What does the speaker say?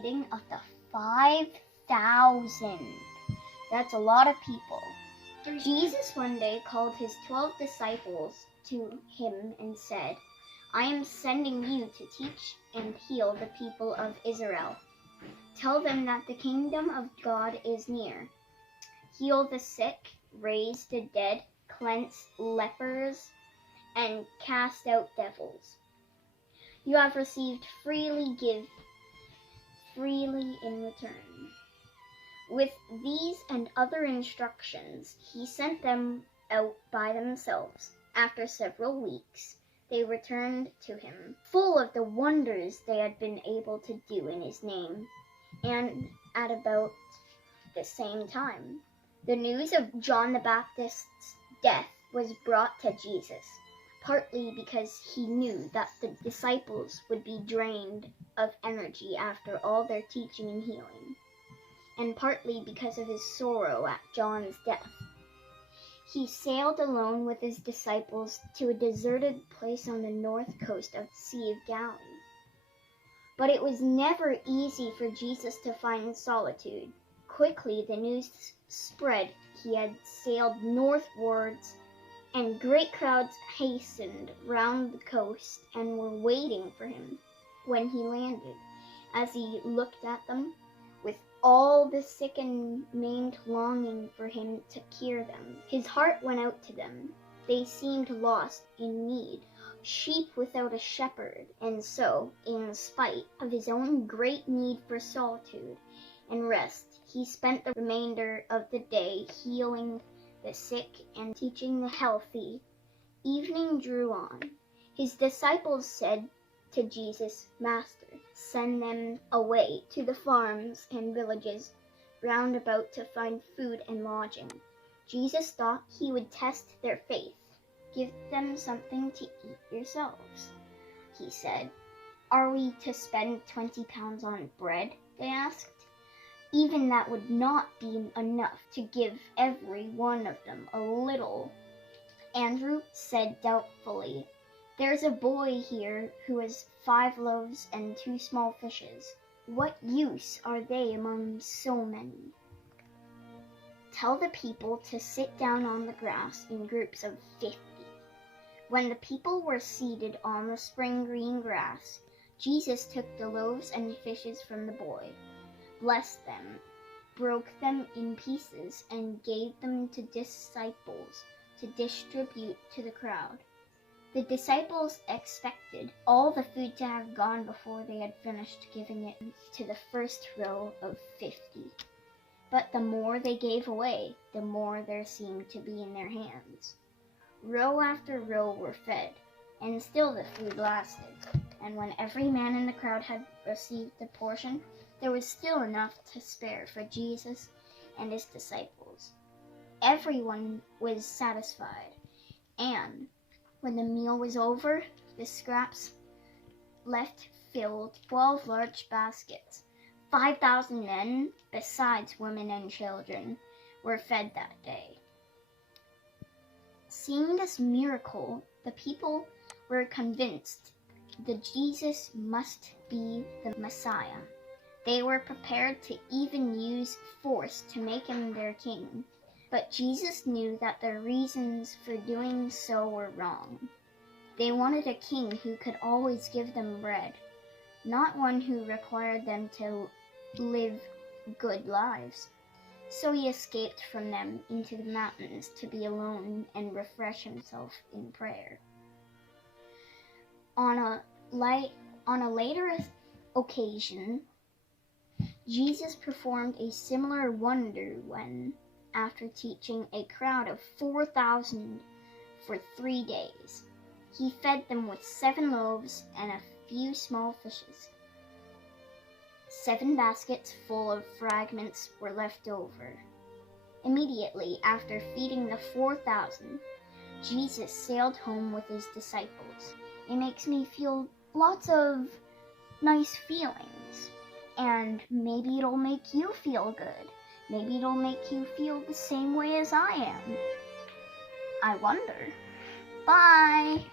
feeding of the 5,000. That's a lot of people. Jesus one day called his 12 disciples to him and said, "I am sending you to teach and heal the people of Israel. Tell them that the kingdom of God is near. Heal the sick, raise the dead, cleanse lepers, and cast out devils. You have received freely, give freely in return." With these and other instructions, he sent them out by themselves. After several weeks, they returned to him, full of the wonders they had been able to do in his name. And at about the same time, the news of John the Baptist's death was brought to Jesus, partly because he knew that the disciples would be drained of energy after all their teaching and healing, and partly because of his sorrow at John's death. He sailed alone with his disciples to a deserted place on the north coast of the Sea of Galilee. But it was never easy for Jesus to find solitude. Quickly the news spread he had sailed northwards, and great crowds hastened round the coast and were waiting for him when he landed. As he looked at them, with all the sick and maimed longing for him to cure them, his heart went out to them. They seemed lost in need, sheep without a shepherd, and so, in spite of his own great need for solitude and rest, he spent the remainder of the day healing the sick and teaching the healthy. Evening drew on. His disciples said to Jesus, "Master, send them away to the farms and villages round about to find food and lodging." Jesus thought he would test their faith. "Give them something to eat yourselves," he said. "Are we to spend 20 pounds on bread?" they asked. Even that would not be enough to give every one of them a little. Andrew said doubtfully, "There's a boy here who has 5 loaves and 2 small fishes. What use are they among so many?" "Tell the people to sit down on the grass in groups of 50. When the people were seated on the spring green grass, Jesus took the loaves and fishes from the boy, blessed them, broke them in pieces, and gave them to disciples to distribute to the crowd. The disciples expected all the food to have gone before they had finished giving it to the first row of 50. But the more they gave away, the more there seemed to be in their hands. Row after row were fed, and still the food lasted. And when every man in the crowd had received a portion, there was still enough to spare for Jesus and his disciples. Everyone was satisfied, and when the meal was over, the scraps left filled 12 large baskets. 5,000 men, besides women and children, were fed that day. Seeing this miracle, the people were convinced that Jesus must be the Messiah. They were prepared to even use force to make him their king. But Jesus knew that their reasons for doing so were wrong. They wanted a king who could always give them bread, not one who required them to live good lives. So he escaped from them into the mountains to be alone and refresh himself in prayer. On a later occasion, Jesus performed a similar wonder when, after teaching a crowd of 4,000 for 3 days, he fed them with 7 loaves and a few small fishes. 7 baskets full of fragments were left over. Immediately after feeding the 4,000, Jesus sailed home with his disciples. It makes me feel lots of nice feelings, and maybe it'll make you feel good. Maybe it'll make you feel the same way as I am. I wonder. Bye!